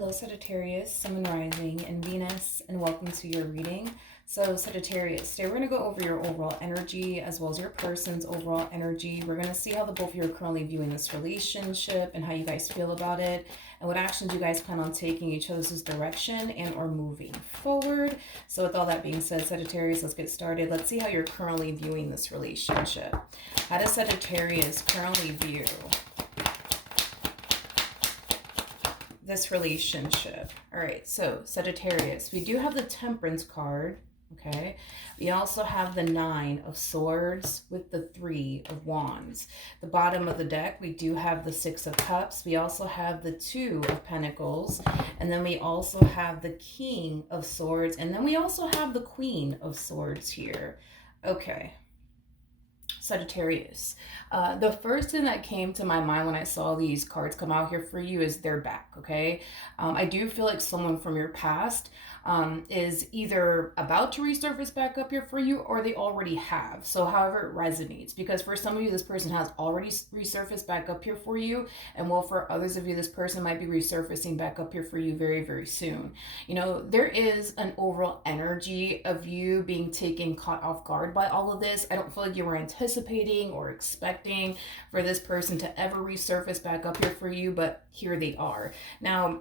Hello, Sagittarius, Sun and Rising, and Venus, and welcome to your reading. So, Sagittarius, today we're going to go over your overall energy as well as your person's overall energy. We're going to see how the both of you are currently viewing this relationship and how you guys feel about it, and what actions you guys plan on taking each other's direction and or moving forward. So, with all that being said, Sagittarius, let's get started. Let's see how you're currently viewing this relationship. How does Sagittarius currently view this relationship? All right, so Sagittarius, we do have the Temperance card. Okay, we also have the Nine of Swords with the Three of Wands. The bottom of the deck, we do have the Six of Cups. We also have the Two of Pentacles, and then we also have the King of Swords, and then we also have the Queen of Swords here. Okay, Sagittarius, the first thing that came to my mind when I saw these cards come out here for you is they're back. Okay, I do feel like someone from your past is either about to resurface back up here for you, or they already have. So however it resonates, because for some of you this person has already resurfaced back up here for you, and well, for others of you this person might be resurfacing back up here for you very, very soon. You know, there is an overall energy of you being caught off guard by all of this. I don't feel like you were anticipating or expecting for this person to ever resurface back up here for you, but here they are. Now,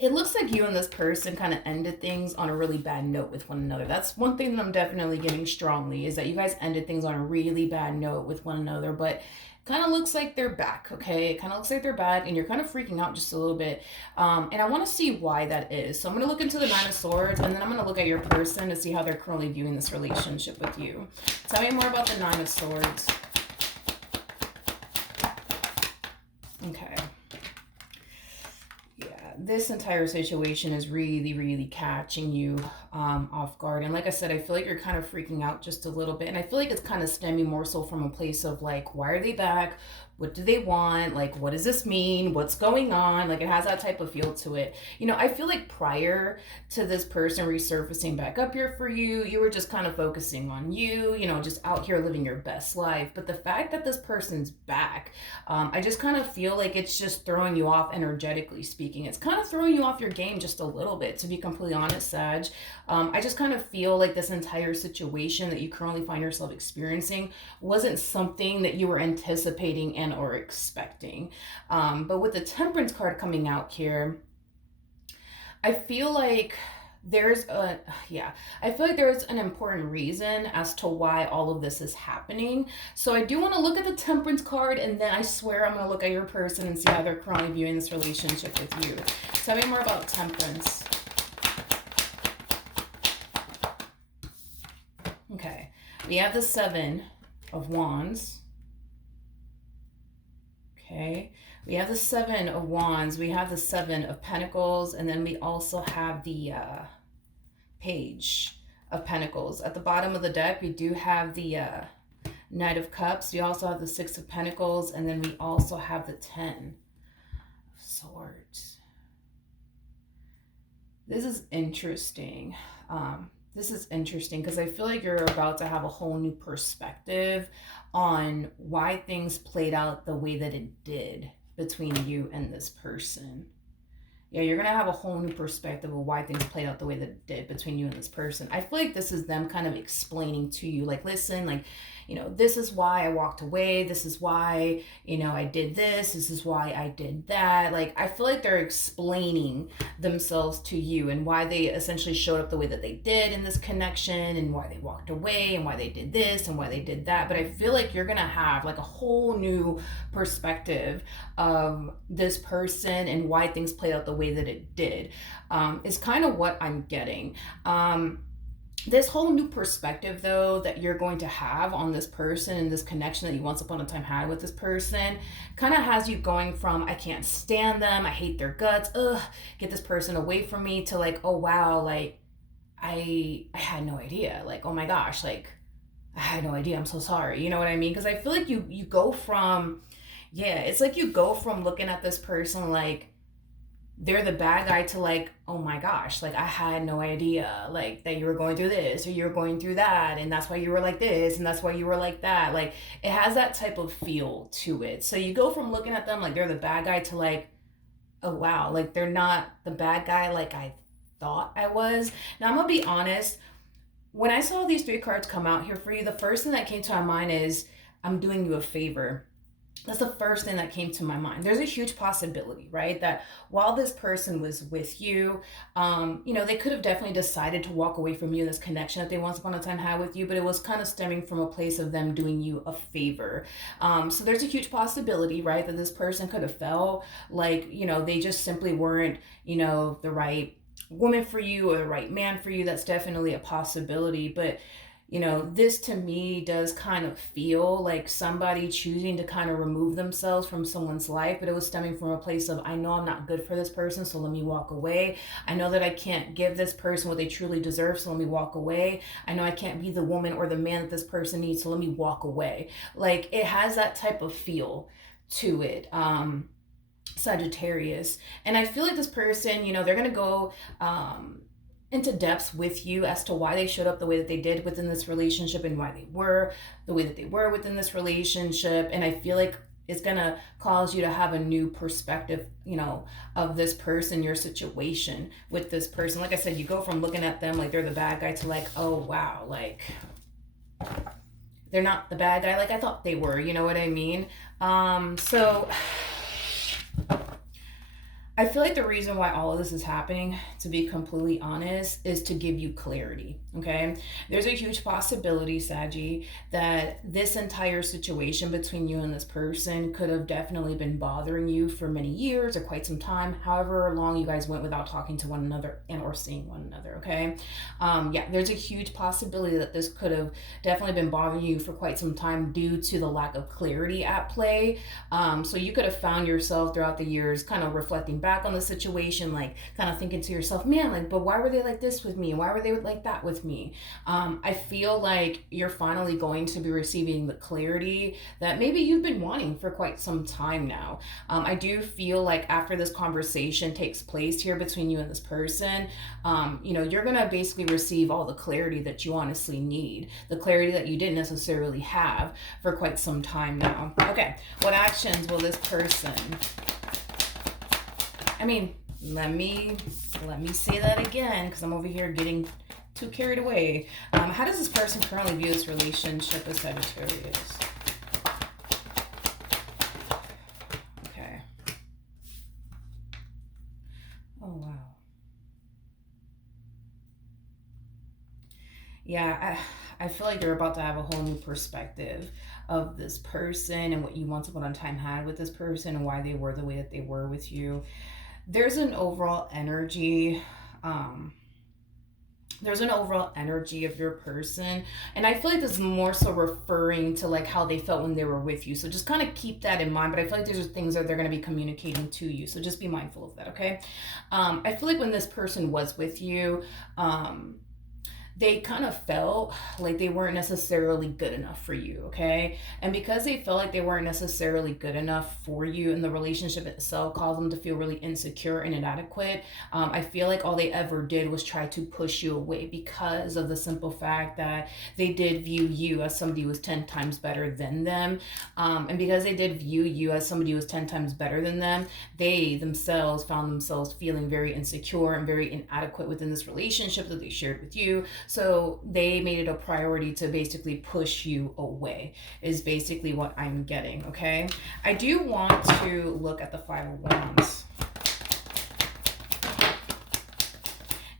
it looks like you and this person kind of ended things on a really bad note with one another. That's one thing that I'm definitely getting strongly, is that you guys ended things on a really bad note with one another, but kind of looks like they're back. Okay, it kind of looks like they're back, and you're kind of freaking out just a little bit, and I want to see why that is. So I'm going to look into the Nine of Swords, and then I'm going to look at your person to see how they're currently viewing this relationship with you. Tell me more about the Nine of Swords. Okay, this entire situation is really, really catching you off guard. And like I said, I feel like you're kind of freaking out just a little bit. And I feel like it's kind of stemming more so from a place of like, why are they back? What do they want? Like, what does this mean? What's going on? Like, it has that type of feel to it. You know, I feel like prior to this person resurfacing back up here for you, you were just kind of focusing on you, you know, just out here living your best life. But the fact that this person's back, I just kind of feel like it's just throwing you off energetically speaking. It's kind of throwing you off your game just a little bit, to be completely honest, Sag. I just kind of feel like this entire situation that you currently find yourself experiencing wasn't something that you were anticipating and or expecting. But with the Temperance card coming out here, I feel like there's an important reason as to why all of this is happening. So I do want to look at the Temperance card, and then I swear I'm going to look at your person and see how they're currently viewing this relationship with you. Tell me more about Temperance. Okay, we have the Seven of Wands. Okay, we have the Seven of Wands, we have the Seven of Pentacles, and then we also have the Page of Pentacles. At the bottom of the deck, we do have the Knight of Cups. We also have the Six of Pentacles, and then we also have the Ten of Swords. This is interesting. This is interesting because I feel like you're about to have a whole new perspective on why things played out the way that it did between you and this person. Yeah, you're going to have a whole new perspective of why things played out the way that it did between you and this person. I feel like this is them kind of explaining to you, like, listen, like, you know, this is why I walked away. This is why, you know, I did this. This is why I did that. Like, I feel like they're explaining themselves to you and why they essentially showed up the way that they did in this connection, and why they walked away, and why they did this and why they did that. But I feel like you're going to have like a whole new perspective of this person and why things played out the way that it did, is kind of what I'm getting. This whole new perspective, though, that you're going to have on this person and this connection that you once upon a time had with this person kind of has you going from, I can't stand them, I hate their guts, ugh, get this person away from me, to like, oh wow, like I had no idea, like, oh my gosh, like I had no idea, I'm so sorry, you know what I mean? Because I feel like you go from, yeah, it's like you go from looking at this person like they're the bad guy to like, oh my gosh, like I had no idea like that you were going through this or you're going through that, and that's why you were like this and that's why you were like that. Like it has that type of feel to it. So you go from looking at them like they're the bad guy to like, oh wow, like they're not the bad guy like I thought I was. Now I'm gonna be honest, when I saw these three cards come out here for you, the first thing that came to my mind is I'm doing you a favor. That's the first thing that came to my mind. There's a huge possibility, right? That while this person was with you, they could have definitely decided to walk away from you in this connection that they once upon a time had with you, but it was kind of stemming from a place of them doing you a favor. So there's a huge possibility, right, that this person could have felt like, they just simply weren't, the right woman for you or the right man for you. That's definitely a possibility. But this to me does kind of feel like somebody choosing to kind of remove themselves from someone's life, but it was stemming from a place of, I know I'm not good for this person, so let me walk away. I know that I can't give this person what they truly deserve, so let me walk away. I know I can't be the woman or the man that this person needs, so let me walk away. Like, it has that type of feel to it. Sagittarius. And I feel like this person, they're going to go into depths with you as to why they showed up the way that they did within this relationship and why they were the way that they were within this relationship. And I feel like it's going to cause you to have a new perspective, of this person, your situation with this person. Like I said, you go from looking at them like they're the bad guy to like, oh, wow, like they're not the bad guy like I thought they were. You know what I mean? So I feel like the reason why all of this is happening, to be completely honest, is to give you clarity, okay? There's a huge possibility, Saggy, that this entire situation between you and this person could have definitely been bothering you for many years or quite some time, however long you guys went without talking to one another and or seeing one another, okay? There's a huge possibility that this could have definitely been bothering you for quite some time due to the lack of clarity at play. So you could have found yourself throughout the years kind of reflecting back on the situation, like kind of thinking to yourself, man, like, but why were they like this with me? Why were they like that with me? I feel like you're finally going to be receiving the clarity that maybe you've been wanting for quite some time now. I do feel like after this conversation takes place here between you and this person, you're going to basically receive all the clarity that you honestly need, the clarity that you didn't necessarily have for quite some time now. Okay, what actions will this person... let me say that again because I'm over here getting too carried away. How does this person currently view this relationship with Sagittarius? Okay. Oh, wow. Yeah, I feel like you're about to have a whole new perspective of this person and what you once upon a time had with this person and why they were the way that they were with you. There's an overall energy of your person, and I feel like this is more so referring to like how they felt when they were with you, so just kind of keep that in mind. But I feel like there's things that they're going to be communicating to you, so just be mindful of that, okay? I feel like when this person was with you, they kind of felt like they weren't necessarily good enough for you, okay? And because they felt like they weren't necessarily good enough for you, and the relationship itself caused them to feel really insecure and inadequate, I feel like all they ever did was try to push you away because of the simple fact that they did view you as somebody who was 10 times better than them. And because they did view you as somebody who was 10 times better than them, they themselves found themselves feeling very insecure and very inadequate within this relationship that they shared with you. So they made it a priority to basically push you away, is basically what I'm getting, okay? I do want to look at the Five of Wands.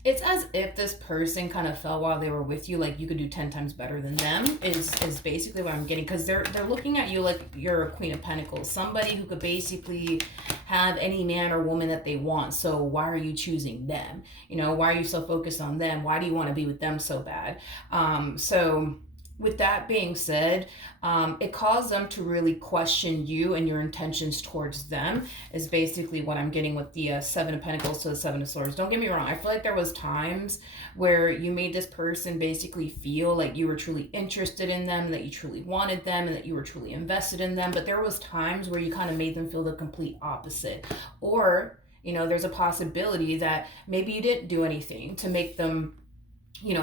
It's as if this person kind of felt while they were with you like you could do 10 times better than them, is basically what I'm getting, because they're looking at you like you're a Queen of Pentacles, somebody who could basically have any man or woman that they want. So why are you choosing them? Why are you so focused on them? Why do you want to be with them so bad? So with that being said, it caused them to really question you and your intentions towards them, is basically what I'm getting with the Seven of Pentacles to the Seven of Swords. Don't get me wrong. I feel like there was times where you made this person basically feel like you were truly interested in them, that you truly wanted them, and that you were truly invested in them. But there was times where you kind of made them feel the complete opposite. Or, there's a possibility that maybe you didn't do anything to make them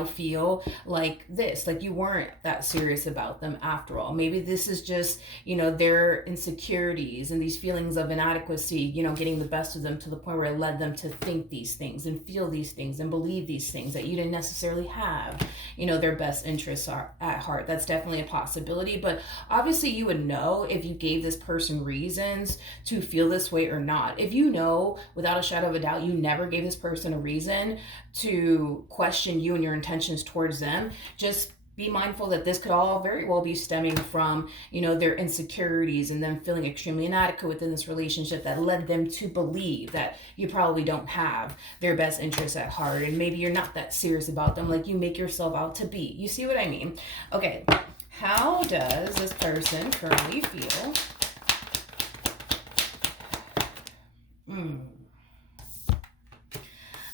feel like this, like you weren't that serious about them after all. Maybe this is just, their insecurities and these feelings of inadequacy, getting the best of them to the point where it led them to think these things and feel these things and believe these things that you didn't necessarily have, their best interests are at heart. That's definitely a possibility. But obviously, you would know if you gave this person reasons to feel this way or not. If you know without a shadow of a doubt, you never gave this person a reason to question you and your intentions towards them, just be mindful that this could all very well be stemming from, their insecurities and them feeling extremely inadequate within this relationship that led them to believe that you probably don't have their best interests at heart, and maybe you're not that serious about them like you make yourself out to be. You see what I mean? Okay, how does this person currently feel?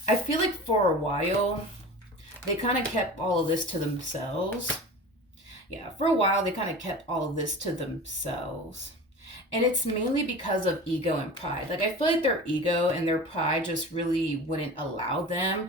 I feel like for a while, they kind of kept all of this to themselves. Yeah, for a while, they kind of kept all of this to themselves. And it's mainly because of ego and pride. Like, I feel like their ego and their pride just really wouldn't allow them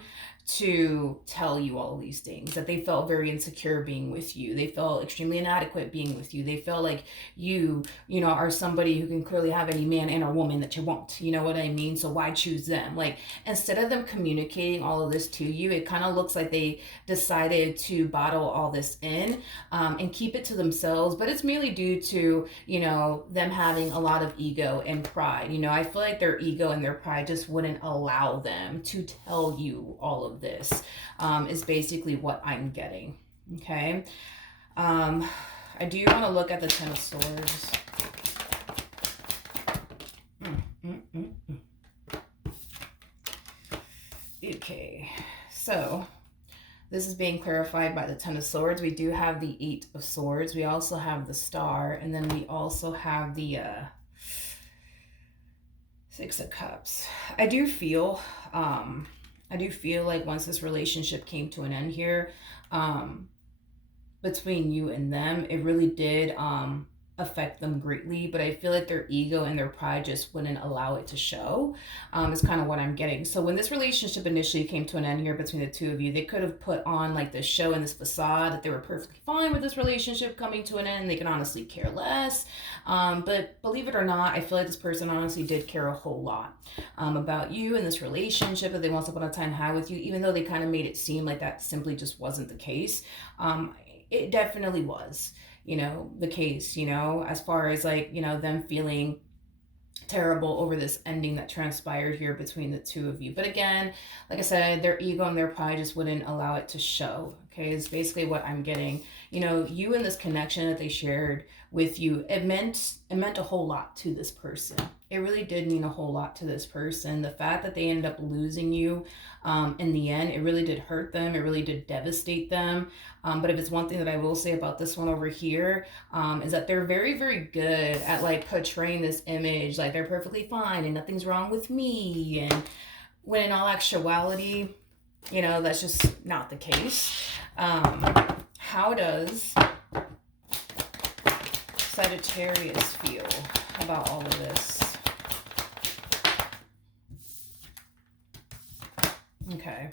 to tell you all of these things, that they felt very insecure being with you. They felt extremely inadequate being with you. They felt like you are somebody who can clearly have any man and or woman that you want. You know what I mean? So why choose them? Like, instead of them communicating all of this to you, it kind of looks like they decided to bottle all this in, and keep it to themselves. But it's mainly due to, them having a lot of ego and pride. I feel like their ego and their pride just wouldn't allow them to tell you all of this, is basically what I'm getting. Okay. I do want to look at the Ten of Swords. Okay, so this is being clarified by the Ten of Swords. We do have the Eight of Swords. We also have the Star, and then we also have the Six of Cups. I do feel like once this relationship came to an end here, between you and them, it really did affect them greatly, but I feel like their ego and their pride just wouldn't allow it to show, is kind of what I'm getting. So when this relationship initially came to an end here between the two of you, they could have put on like this show and this facade that they were perfectly fine with this relationship coming to an end. They can honestly care less, but believe it or not, I feel like this person honestly did care a whole lot about you and this relationship that they once upon a time had with you, even though they kind of made it seem like that simply just wasn't the case. It definitely was, the case, as far as like, them feeling terrible over this ending that transpired here between the two of you. But again, like I said, their ego and their pride just wouldn't allow it to show. Okay, is basically what I'm getting. You and this connection that they shared with you, it meant a whole lot to this person. It really did mean a whole lot to this person. The fact that they ended up losing you in the end, it really did hurt them. It really did devastate them. But if it's one thing that I will say about this one over here, is that they're very, very good at like portraying this image, like they're perfectly fine and nothing's wrong with me. And when in all actuality, that's just not the case. How does Sagittarius feel about all of this? Okay,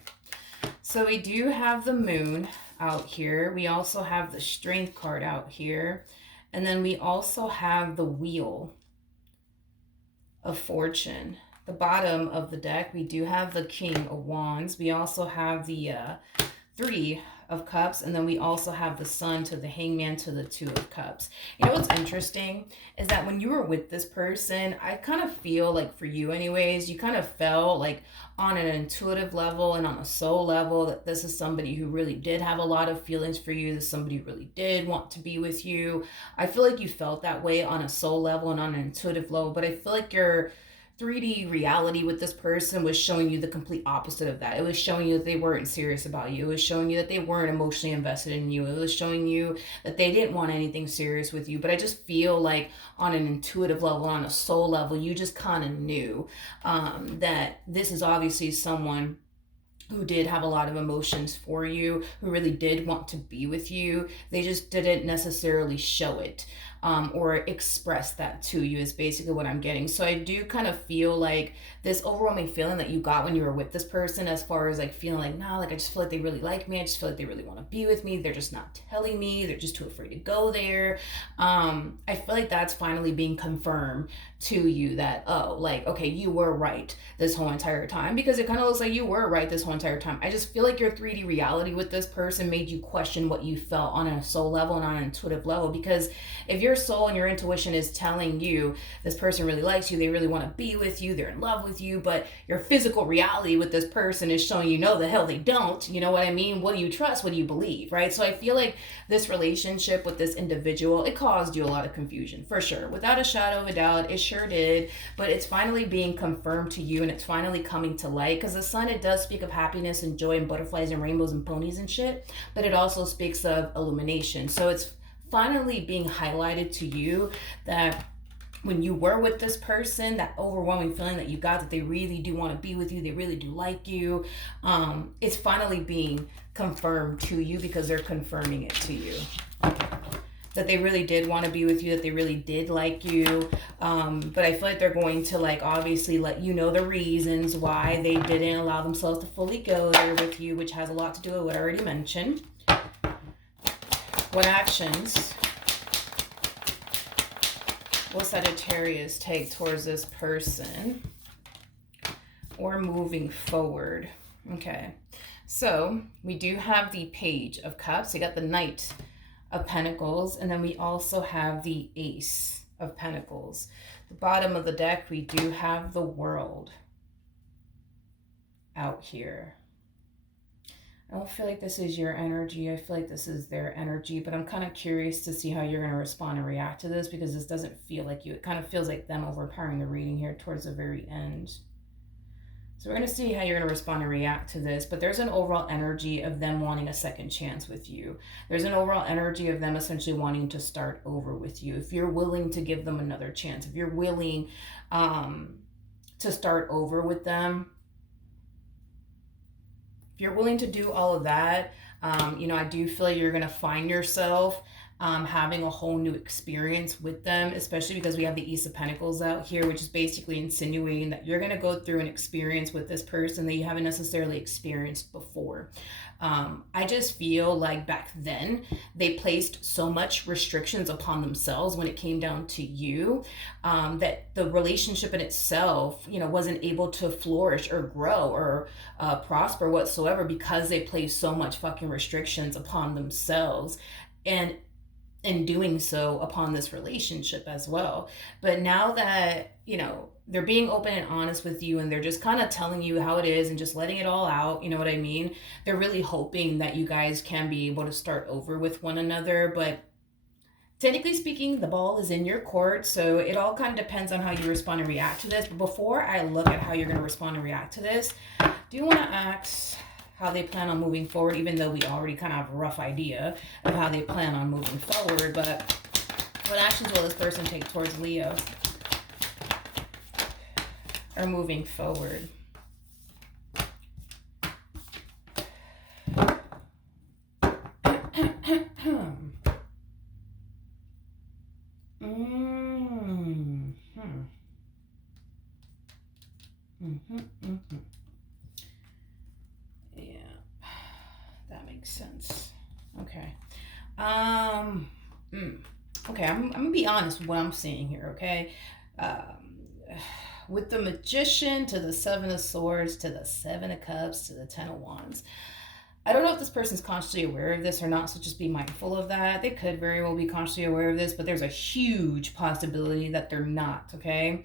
so we do have the Moon out here. We also have the Strength card out here. And then we also have the Wheel of Fortune. The bottom of the deck, we do have the King of Wands. We also have the Three of Cups, and then we also have the Sun to the Hangman to the Two of Cups. What's interesting is that when you were with this person, I kind of feel like, for you anyways, you kind of felt like on an intuitive level and on a soul level that this is somebody who really did have a lot of feelings for you. This somebody who really did want to be with you. I feel like you felt that way on a soul level and on an intuitive level, but I feel like your 3D reality with this person was showing you the complete opposite of that. It was showing you that they weren't serious about you. It was showing you that they weren't emotionally invested in you. It was showing you that they didn't want anything serious with you. But I just feel like on an intuitive level, on a soul level, you just kind of knew that this is obviously someone who did have a lot of emotions for you, who really did want to be with you. They just didn't necessarily show it. or express that to you is basically what I'm getting. So I do kind of feel like this overwhelming feeling that you got when you were with this person, as far as like feeling like, nah, like I just feel like they really like me. I just feel like they really want to be with me. They're just not telling me. They're just too afraid to go there. I feel like that's finally being confirmed to you, that, oh, like, okay, you were right this whole entire time, because it kind of looks like you were right this whole entire time. I just feel like your 3D reality with this person made you question what you felt on a soul level and on an intuitive level, because if your soul and your intuition is telling you this person really likes you, they really want to be with you, they're in love with you, but your physical reality with this person is showing you, no, the hell they don't. You know what I mean? What do you trust? What do you believe? Right? So I feel like this relationship with this individual, it caused you a lot of confusion, for sure, without a shadow of a doubt. It sure did. But it's finally being confirmed to you, and it's finally coming to light, because the sun, it does speak of happiness and joy and butterflies and rainbows and ponies and shit, but it also speaks of illumination. So it's finally being highlighted to you that when you were with this person, that overwhelming feeling that you got, that they really do want to be with you, they really do like you, it's finally being confirmed to you, because they're confirming it to you, that they really did want to be with you, that they really did like you. But I feel like they're going to, like, obviously let you know the reasons why they didn't allow themselves to fully go there with you, which has a lot to do with what I already mentioned. What actions will Sagittarius take towards this person or moving forward? Okay, so we do have the Page of Cups. We got the Knight of Pentacles, and then we also have the Ace of Pentacles. The bottom of the deck, we do have the World out here. I don't feel like this is your energy. I feel like this is their energy, but I'm kind of curious to see how you're going to respond and react to this, because this doesn't feel like you. It kind of feels like them overpowering the reading here towards the very end. So we're going to see how you're going to respond and react to this, but there's an overall energy of them wanting a second chance with you. There's an overall energy of them essentially wanting to start over with you. If you're willing to give them another chance, if you're willing to start over with them, if you're willing to do all of that, I do feel like you're going to find yourself having a whole new experience with them, especially because we have the Ace of Pentacles out here, which is basically insinuating that you're going to go through an experience with this person that you haven't necessarily experienced before. I just feel like back then they placed so much restrictions upon themselves when it came down to you, that the relationship in itself, wasn't able to flourish or grow or prosper whatsoever, because they placed so much fucking restrictions upon themselves, and in doing so upon this relationship as well. But now that, they're being open and honest with you, and they're just kind of telling you how it is and just letting it all out, you know what I mean? They're really hoping that you guys can be able to start over with one another. But technically speaking, the ball is in your court, so it all kind of depends on how you respond and react to this. But before I look at how you're going to respond and react to this, do you want to ask how they plan on moving forward, even though we already kind of have a rough idea of how they plan on moving forward? But what actions will this person take towards Leo or moving forward? Yeah, that makes sense. Okay. Okay, I'm gonna be honest with what I'm seeing here, okay? With the Magician to the Seven of Swords to the Seven of Cups to the Ten of Wands, I don't know if this person's consciously aware of this or not, so just be mindful of that. They could very well be consciously aware of this, but there's a huge possibility that they're not, okay?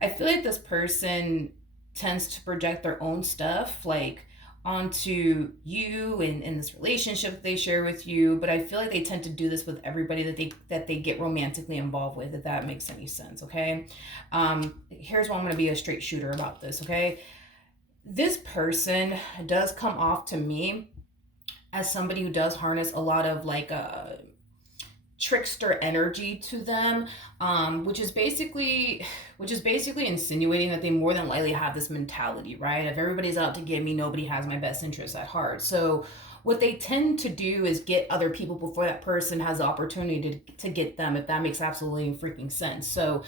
I feel like this person tends to project their own stuff, like, onto you and this relationship they share with you, but I feel like they tend to do this with everybody that they get romantically involved with, if that makes any sense, okay? Here's why I'm going to be a straight shooter about this, okay? This person does come off to me as somebody who does harness a lot of like trickster energy to them, which is basically which is basically insinuating that they more than likely have this mentality, right? If everybody's out to get me, nobody has my best interests at heart. So what they tend to do is get other people before that person has the opportunity to get them, if that makes absolutely freaking sense. So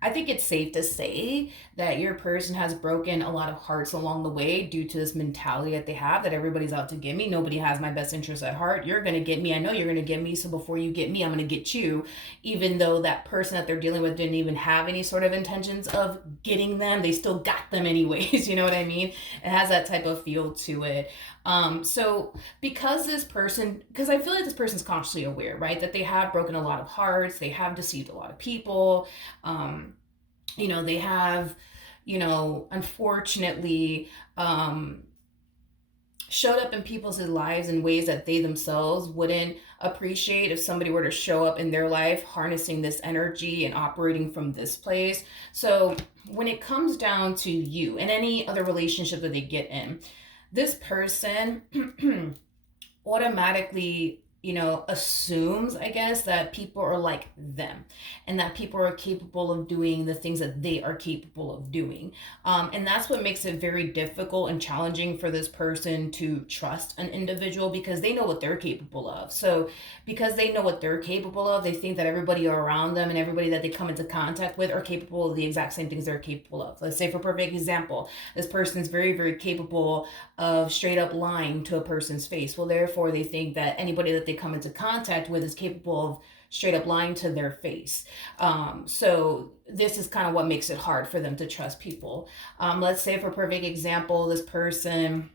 I think it's safe to say that your person has broken a lot of hearts along the way due to this mentality that they have, that everybody's out to get me. Nobody has my best interest at heart. You're going to get me. I know you're going to get me. So before you get me, I'm going to get you. Even though that person that they're dealing with didn't even have any sort of intentions of getting them, they still got them anyways. You know what I mean? It has that type of feel to it. So because this person, because I feel like this person's consciously aware, right, that they have broken a lot of hearts, they have deceived a lot of people, they have, unfortunately, showed up in people's lives in ways that they themselves wouldn't appreciate if somebody were to show up in their life harnessing this energy and operating from this place. So when it comes down to you and any other relationship that they get in, this person automatically assumes, I guess, that people are like them and that people are capable of doing the things that they are capable of doing. And that's what makes it very difficult and challenging for this person to trust an individual, because they know what they're capable of. So because they know what they're capable of, they think that everybody around them and everybody that they come into contact with are capable of the exact same things they're capable of. Let's say, for perfect example, this person's very, very capable of straight up lying to a person's face. Well, therefore, they think that anybody that they come into contact with is capable of straight up lying to their face. So this is kind of what makes it hard for them to trust people. Let's say, for perfect example, this person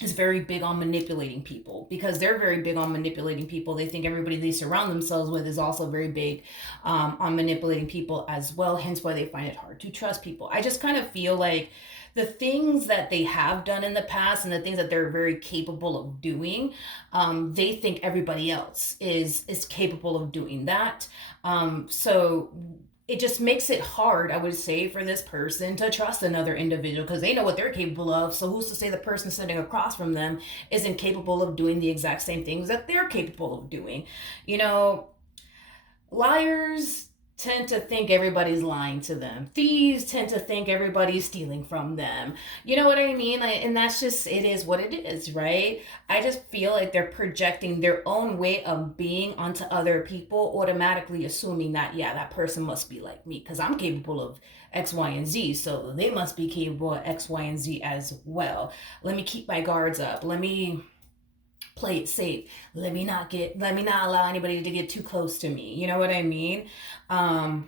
is very big on manipulating people. Because they're very big on manipulating people, they think everybody they surround themselves with is also very big on manipulating people as well, hence why they find it hard to trust people. I just kind of feel like the things that they have done in the past and the things that they're very capable of doing, they think everybody else is capable of doing that. So it just makes it hard, I would say, for this person to trust another individual, because they know what they're capable of. So who's to say the person sitting across from them isn't capable of doing the exact same things that they're capable of doing? Liars tend to think everybody's lying to them. Thieves tend to think everybody's stealing from them. You know what I mean? And that's just, it is what it is, right? I just feel like they're projecting their own way of being onto other people, automatically assuming that, yeah, that person must be like me because I'm capable of X, Y, and Z. So they must be capable of X, Y, and Z as well. Let me keep my guards up. Let me play it safe. Let me not allow anybody to get too close to me. You know what I mean? I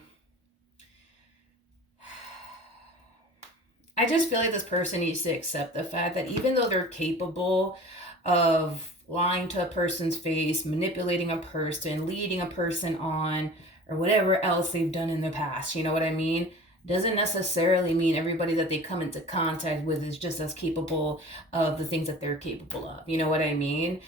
just feel like this person needs to accept the fact that even though they're capable of lying to a person's face, manipulating a person, leading a person on, or whatever else they've done in the past, you know what I mean? Doesn't necessarily mean everybody that they come into contact with is just as capable of the things that they're capable of. You know what I mean?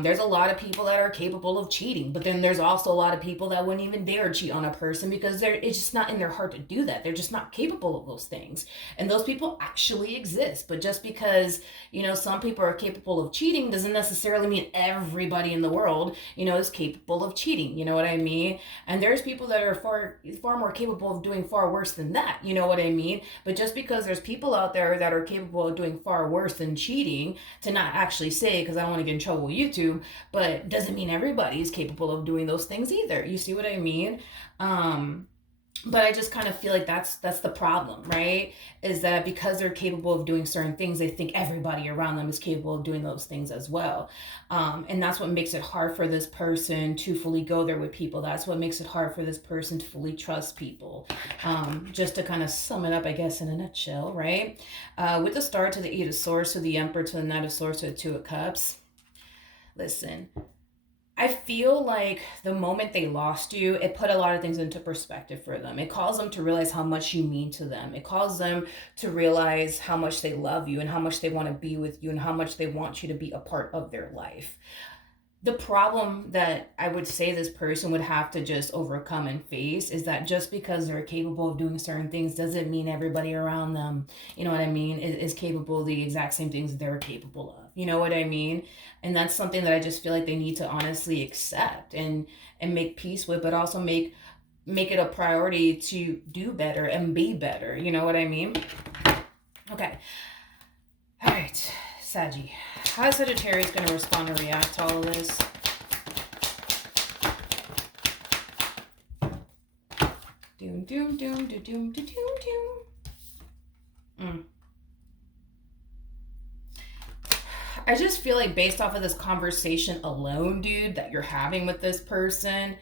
There's a lot of people that are capable of cheating, but then there's also a lot of people that wouldn't even dare cheat on a person because it's just not in their heart to do that. They're just not capable of those things. And those people actually exist. But just because, some people are capable of cheating doesn't necessarily mean everybody in the world, is capable of cheating. You know what I mean? And there's people that are far more capable of doing far worse than that. You know what I mean? But just because there's people out there that are capable of doing far worse than cheating, to not actually say, because I don't want to get in trouble with YouTube, but doesn't mean everybody is capable of doing those things either. You see what I mean? But I just kind of feel like that's the problem, right? Is that because they're capable of doing certain things, they think everybody around them is capable of doing those things as well. And that's what makes it hard for this person to fully go there with people. That's what makes it hard for this person to fully trust people. Just to kind of sum it up, I guess, in a nutshell, right? With the Star to the Eight of Swords, to the Emperor, to the Knight of Swords, to the Two of Cups. Listen, I feel like the moment they lost you, it put a lot of things into perspective for them. It caused them to realize how much you mean to them. It caused them to realize how much they love you and how much they want to be with you and how much they want you to be a part of their life. The problem that I would say this person would have to just overcome and face is that just because they're capable of doing certain things doesn't mean everybody around them, you know what I mean, is capable of the exact same things they're capable of. You know what I mean? And that's something that I just feel like they need to honestly accept and make peace with, but also make make it a priority to do better and be better. You know what I mean? Okay. All right, Saggy. How is Sagittarius going to respond or react to all of this? Doom, doom, doom, doom, doom, doom, doom. I just feel like based off of this conversation alone, dude, that you're having with this person,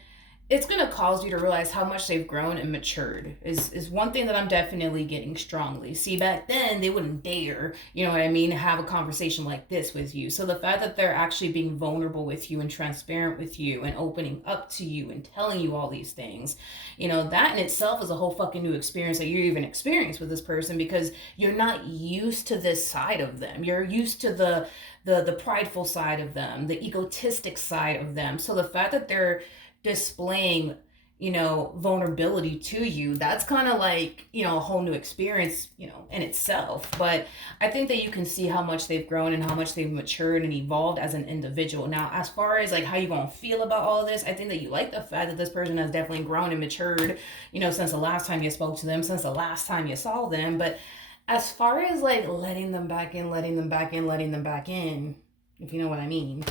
it's going to cause you to realize how much they've grown and matured is one thing that I'm definitely getting strongly. See, back then they wouldn't dare, you know what I mean, have a conversation like this with you. So the fact that they're actually being vulnerable with you and transparent with you and opening up to you and telling you all these things, you know, that in itself is a whole fucking new experience that you're even experienced with this person, because you're not used to this side of them. You're used to the prideful side of them, the egotistic side of them. So the fact that they're displaying, you know, vulnerability to you, that's kind of like, you know, a whole new experience, you know, in itself. But I think that you can see how much they've grown and how much they've matured and evolved as an individual. Now, as far as like how you gonna feel about all of this, I think that you like the fact that this person has definitely grown and matured, you know, since the last time you spoke to them, since the last time you saw them. But as far as like letting them back in, letting them back in, letting them back in, if you know what I mean,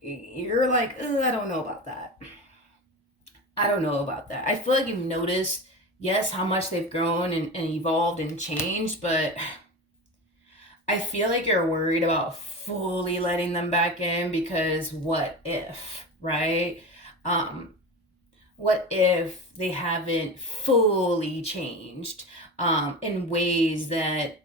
you're like, I don't know about that. I don't know about that. I feel like you've noticed, yes, how much they've grown and evolved and changed, but I feel like you're worried about fully letting them back in, because what if, right? Um, what if they haven't fully changed in ways that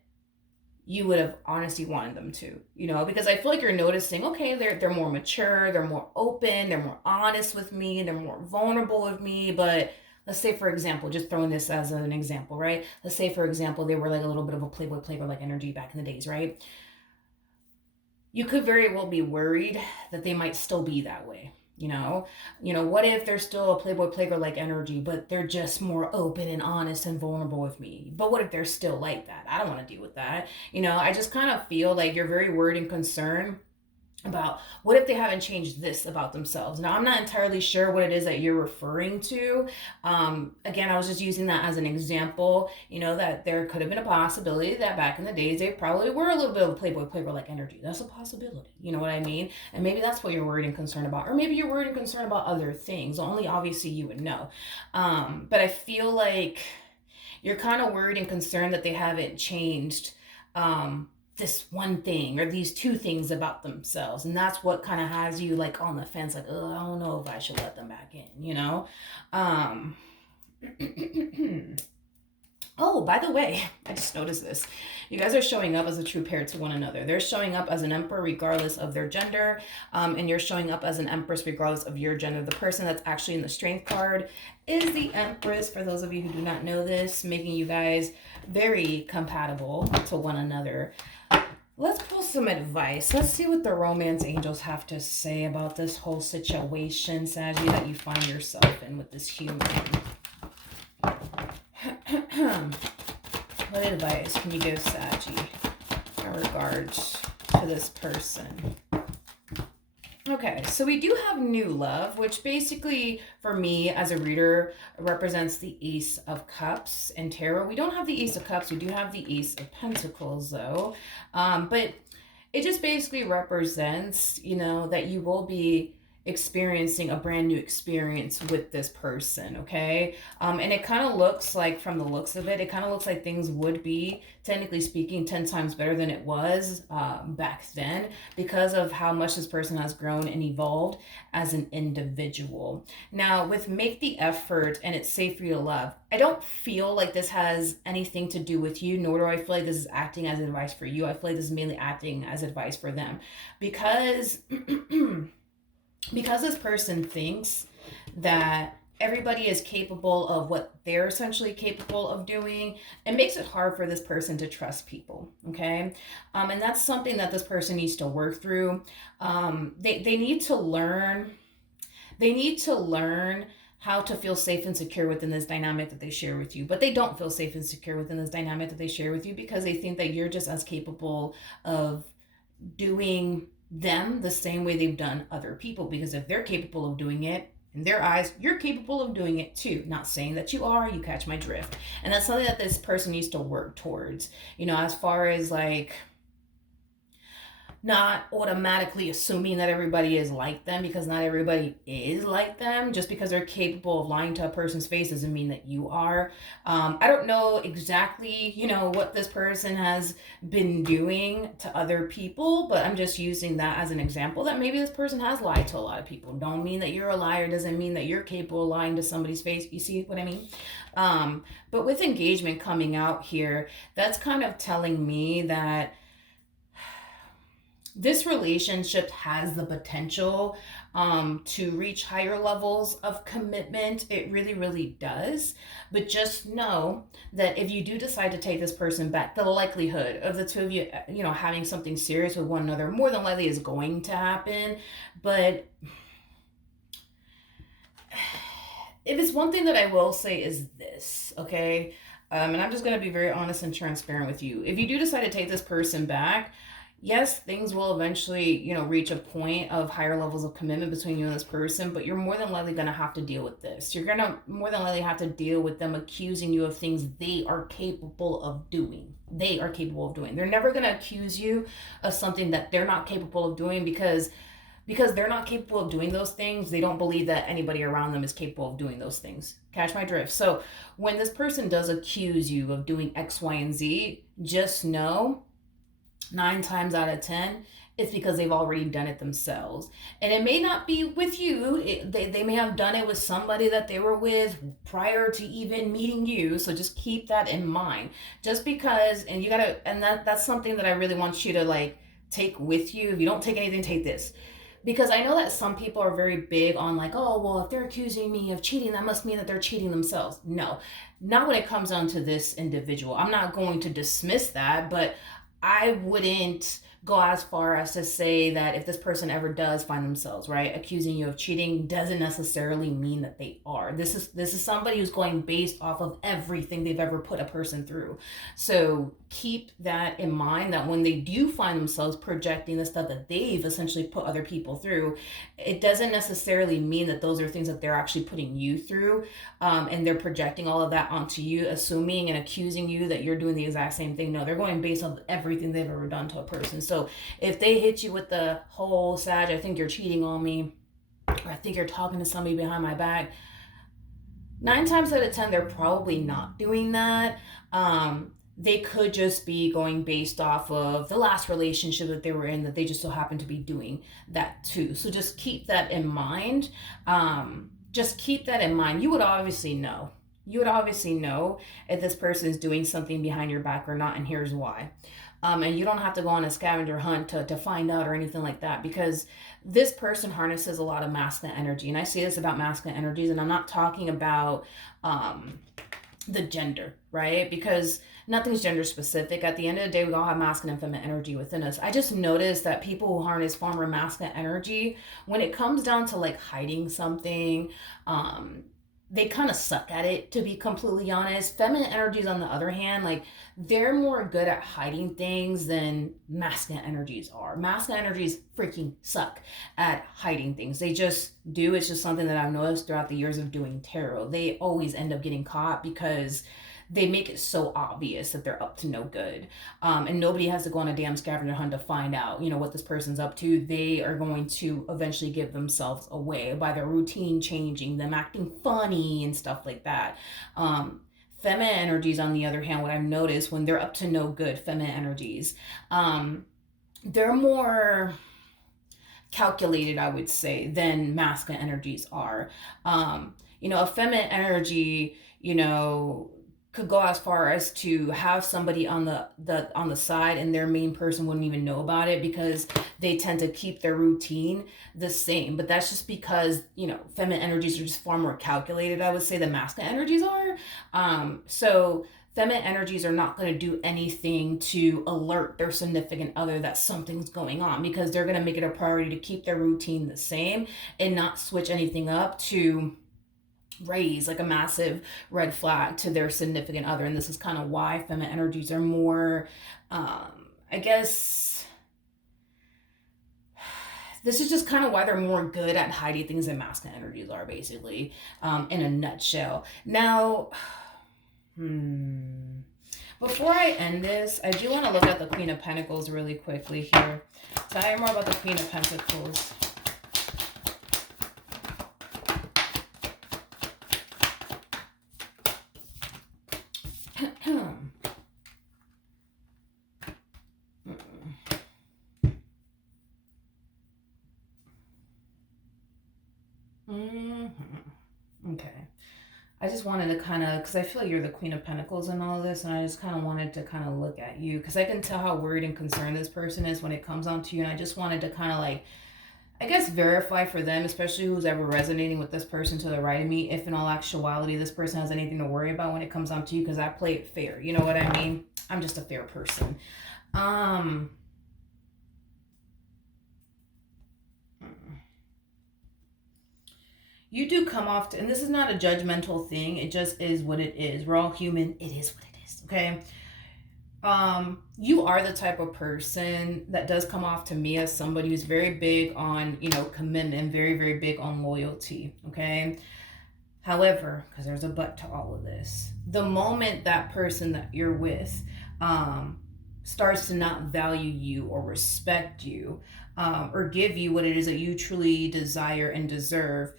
you would have honestly wanted them to, you know, because I feel like you're noticing, okay, they're more mature, they're more open, they're more honest with me, they're more vulnerable with me. But let's say, for example, just throwing this as an example, right? Let's say, for example, they were like a little bit of a playboy like energy back in the days, right? You could very well be worried that they might still be that way. What if they're still a playboy like energy, but they're just more open and honest and vulnerable with me? But what if they're still like that? I don't want to deal with that. I just kind of feel like you're very worried and concerned about what if they haven't changed this about themselves. Now, I'm not entirely sure what it is that you're referring to. Again, I was just using that as an example, that there could have been a possibility that back in the days they probably were a little bit of a playboy like energy. That's a possibility. You know what I mean? And maybe that's what you're worried and concerned about. Or maybe you're worried and concerned about other things. Only obviously you would know. But I feel like you're kind of worried and concerned that they haven't changed this one thing or these two things about themselves, and that's what kind of has you like on the fence, like, oh, I don't know if I should let them back in. Oh, by the way, I just noticed this. You guys are showing up as a true pair to one another. They're showing up as an emperor regardless of their gender, and you're showing up as an empress regardless of your gender. The person that's actually in the strength card is the empress, for those of you who do not know this, making you guys very compatible to one another. Let's pull some advice. Let's see what the romance angels have to say about this whole situation, Saggy, that you find yourself in with this human. What advice can you give Saggy in regards to this person? Okay, so we do have new love, which basically, for me as a reader, represents the Ace of Cups in tarot. We don't have the Ace of Cups. We do have the Ace of Pentacles, though. But it just basically represents, that you will be experiencing a brand new experience with this person, okay? And it kind of looks like, from the looks of it kind of looks like things would be, technically speaking, 10 times better than it was back then, because of how much this person has grown and evolved as an individual. Now, with Make the Effort and It's Safe for You to Love, I don't feel like this has anything to do with you, nor do I feel like this is acting as advice for you. I feel like this is mainly acting as advice for them, because because this person thinks that everybody is capable of what they're essentially capable of doing, it makes it hard for this person to trust people, okay? And that's something that this person needs to work through. They need to learn how to feel safe and secure within this dynamic that they share with you. But they don't feel safe and secure within this dynamic that they share with you, because they think that you're just as capable of doing them the same way they've done other people, because if they're capable of doing it, In their eyes, you're capable of doing it too. Not saying that you are, you catch my drift. And that's something that this person needs to work towards. As far as like not automatically assuming that everybody is like them, because not everybody is like them. Just because they're capable of lying to a person's face doesn't mean that you are. I don't know exactly, what this person has been doing to other people, but I'm just using that as an example that maybe this person has lied to a lot of people. Don't mean that you're a liar, doesn't mean that you're capable of lying to somebody's face. You see what I mean? But with engagement coming out here, that's kind of telling me that this relationship has the potential to reach higher levels of commitment. It really, really does. But just know that if you do decide to take this person back, the likelihood of the two of you, having something serious with one another more than likely is going to happen. But if it's one thing that I will say is this, okay? And I'm just going to be very honest and transparent with you. If you do decide to take this person back, yes, things will eventually, reach a point of higher levels of commitment between you and this person, but you're more than likely going to have to deal with this. You're going to more than likely have to deal with them accusing you of things they are capable of doing. They are capable of doing. They're never going to accuse you of something that they're not capable of doing because they're not capable of doing those things. They don't believe that anybody around them is capable of doing those things. Catch my drift? So when this person does accuse you of doing X, Y, and Z, just know 9 times out of 10, it's because they've already done it themselves. And it may not be with you. They may have done it with somebody that they were with prior to even meeting you. So just keep that in mind. Just because, and that's something that I really want you to like take with you. If you don't take anything, take this. Because I know that some people are very big on like, oh, well, if they're accusing me of cheating, that must mean that they're cheating themselves. No, not when it comes down to this individual. I'm not going to dismiss that, but I wouldn't go as far as to say that if this person ever does find themselves, right, accusing you of cheating, doesn't necessarily mean that they are. This is somebody who's going based off of everything they've ever put a person through. So keep that in mind, that when they do find themselves projecting the stuff that they've essentially put other people through, it doesn't necessarily mean that those are things that they're actually putting you through, and they're projecting all of that onto you, assuming and accusing you that you're doing the exact same thing. No, they're going based on everything they've ever done to a person. So if they hit you with the whole Sag, I think you're cheating on me, or I think you're talking to somebody behind my back, 9 times out of 10, they're probably not doing that. They could just be going based off of the last relationship that they were in, that they just so happen to be doing that too. So just keep that in mind. Just keep that in mind. You would obviously know. If this person is doing something behind your back or not, and here's why. And you don't have to go on a scavenger hunt to find out or anything like that, because this person harnesses a lot of masculine energy. And I say this about masculine energies, and I'm not talking about the gender, right? Because nothing's gender specific. At the end of the day, we all have masculine and feminine energy within us. I just noticed that people who harness far more masculine energy, when it comes down to like hiding something, they kind of suck at it, to be completely honest. Feminine energies, on the other hand, like they're more good at hiding things than masculine energies are. Masculine energies freaking suck at hiding things. They just do. It's just something that I've noticed throughout the years of doing tarot. They always end up getting caught because they make it so obvious that they're up to no good. And nobody has to go on a damn scavenger hunt to find out, what this person's up to. They are going to eventually give themselves away by their routine changing, them acting funny and stuff like that. Feminine energies, on the other hand, what I've noticed when they're up to no good, feminine energies, they're more calculated, I would say, than masculine energies are. A feminine energy, could go as far as to have somebody on the side, and their main person wouldn't even know about it, because they tend to keep their routine the same. But that's just because feminine energies are just far more calculated, I would say, than masculine energies are. So feminine energies are not going to do anything to alert their significant other that something's going on, because they're going to make it a priority to keep their routine the same and not switch anything up to raise like a massive red flag to their significant other. And this is kind of why feminine energies are more, I guess, this is just kind of why they're more good at hiding things than masculine energies are, basically, in a nutshell. Now, before I end this, I do want to look at the Queen of Pentacles really quickly here. Tell me more about the Queen of Pentacles. Okay. I just wanted to kind of, because I feel like you're the Queen of Pentacles in all of this, and I just kind of wanted to kind of look at you, because I can tell how worried and concerned this person is when it comes on to you, and I just wanted to kind of like, I guess, verify for them, especially who's ever resonating with this person to the right of me, if in all actuality this person has anything to worry about when it comes on to you, because I play it fair. You know what I mean? I'm just a fair person. You do come off to, and this is not a judgmental thing, it just is what it is. We're all human. It is what it is, okay? You are the type of person that does come off to me as somebody who's very big on, you know, commitment, very, very big on loyalty, okay? However, because there's a but to all of this, the moment that person that you're with starts to not value you or respect you, or give you what it is that you truly desire and deserve,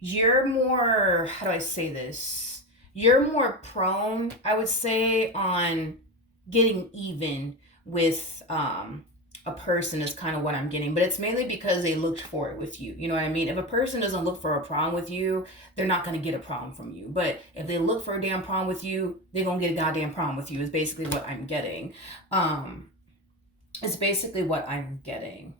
you're more, how do I say this? You're more prone, I would say, on getting even with a person is kind of what I'm getting. But it's mainly because they looked for it with you. You know what I mean? If a person doesn't look for a problem with you, they're not going to get a problem from you. But if they look for a damn problem with you, they're going to get a goddamn problem with you is basically what I'm getting. It's basically what I'm getting.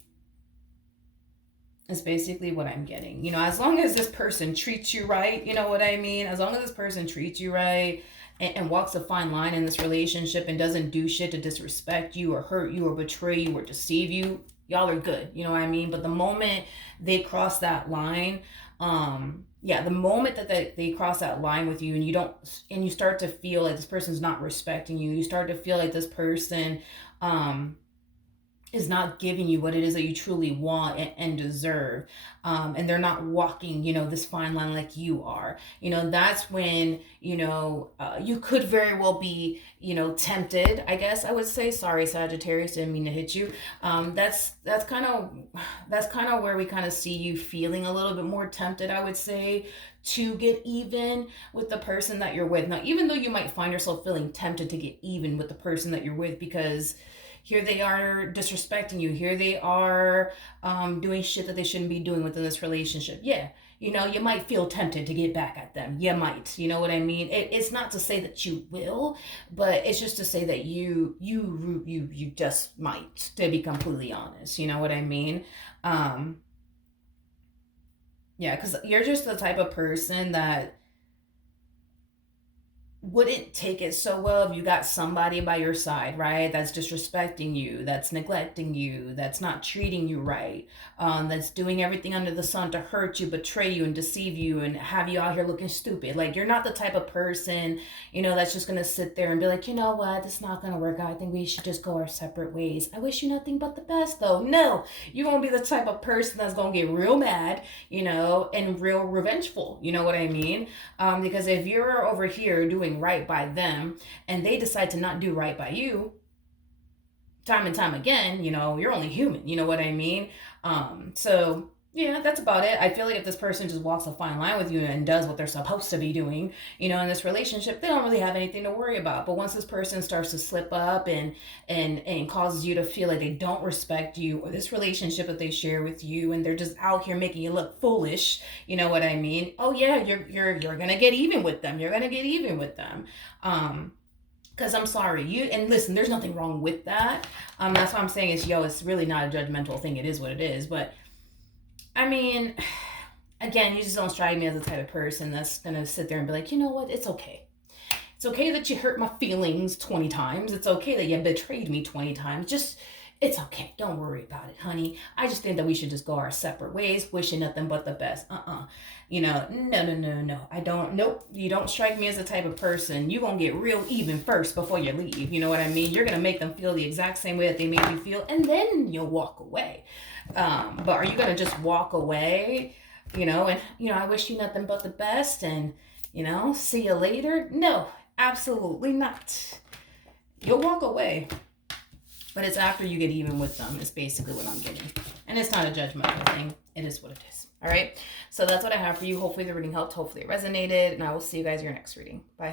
Is basically what I'm getting. You know, as long as this person treats you right, you know what I mean? As long as this person treats you right and walks a fine line in this relationship and doesn't do shit to disrespect you or hurt you or betray you or deceive you, y'all are good. You know what I mean? But the moment they cross that line, the moment that they cross that line with you and you start to feel like this person's not respecting you, you start to feel like this person, is not giving you what it is that you truly want and deserve, and they're not walking, you know, this fine line like you are, you know, that's when, you know, you could very well be, you know, tempted, I guess I would say. Sorry, Sagittarius, didn't mean to hit you. That's kind of where we kind of see you feeling a little bit more tempted, I would say, to get even with the person that you're with. Now, even though you might find yourself feeling tempted to get even with the person that you're with, because here they are disrespecting you. Here they are doing shit that they shouldn't be doing within this relationship. Yeah, you know, you might feel tempted to get back at them. You might, you know what I mean? It's not to say that you will, but it's just to say that you just might, to be completely honest. You know what I mean? Yeah, because you're just the type of person that wouldn't take it so well if you got somebody by your side, right? That's disrespecting you, that's neglecting you, that's not treating you right, that's doing everything under the sun to hurt you, betray you, and deceive you, and have you out here looking stupid. Like, you're not the type of person, you know, that's just gonna sit there and be like, you know what, this is not gonna work out. I think we should just go our separate ways. I wish you nothing but the best, though. No, you're gonna be the type of person that's gonna get real mad, you know, and real revengeful. You know what I mean? Because if you're over here doing right by them and they decide to not do right by you time and time again, you know, you're only human. You know what I mean? So yeah, that's about it. I feel like if this person just walks a fine line with you and does what they're supposed to be doing, you know, in this relationship, they don't really have anything to worry about. But once this person starts to slip up and causes you to feel like they don't respect you or this relationship that they share with you, and they're just out here making you look foolish, you know what I mean? Oh yeah, you're gonna get even with them. You're gonna get even with them. Because I'm sorry, and listen, there's nothing wrong with that. That's why I'm saying it's really not a judgmental thing. It is what it is. But I mean, again, you just don't strike me as the type of person that's gonna sit there and be like, you know what, it's okay. It's okay that you hurt my feelings 20 times. It's okay that you betrayed me 20 times. Just, it's okay. Don't worry about it, honey. I just think that we should just go our separate ways, wishing nothing but the best. You know, no. I don't, nope. You don't strike me as the type of person. You're gonna get real even first before you leave. You know what I mean? You're gonna make them feel the exact same way that they made you feel, and then you'll walk away. But are you going to just walk away, and, I wish you nothing but the best and, see you later? No, absolutely not. You'll walk away, but it's after you get even with them, is basically what I'm getting. And it's not a judgmental thing. It is what it is. All right. So that's what I have for you. Hopefully the reading helped. Hopefully it resonated. And I will see you guys in your next reading. Bye.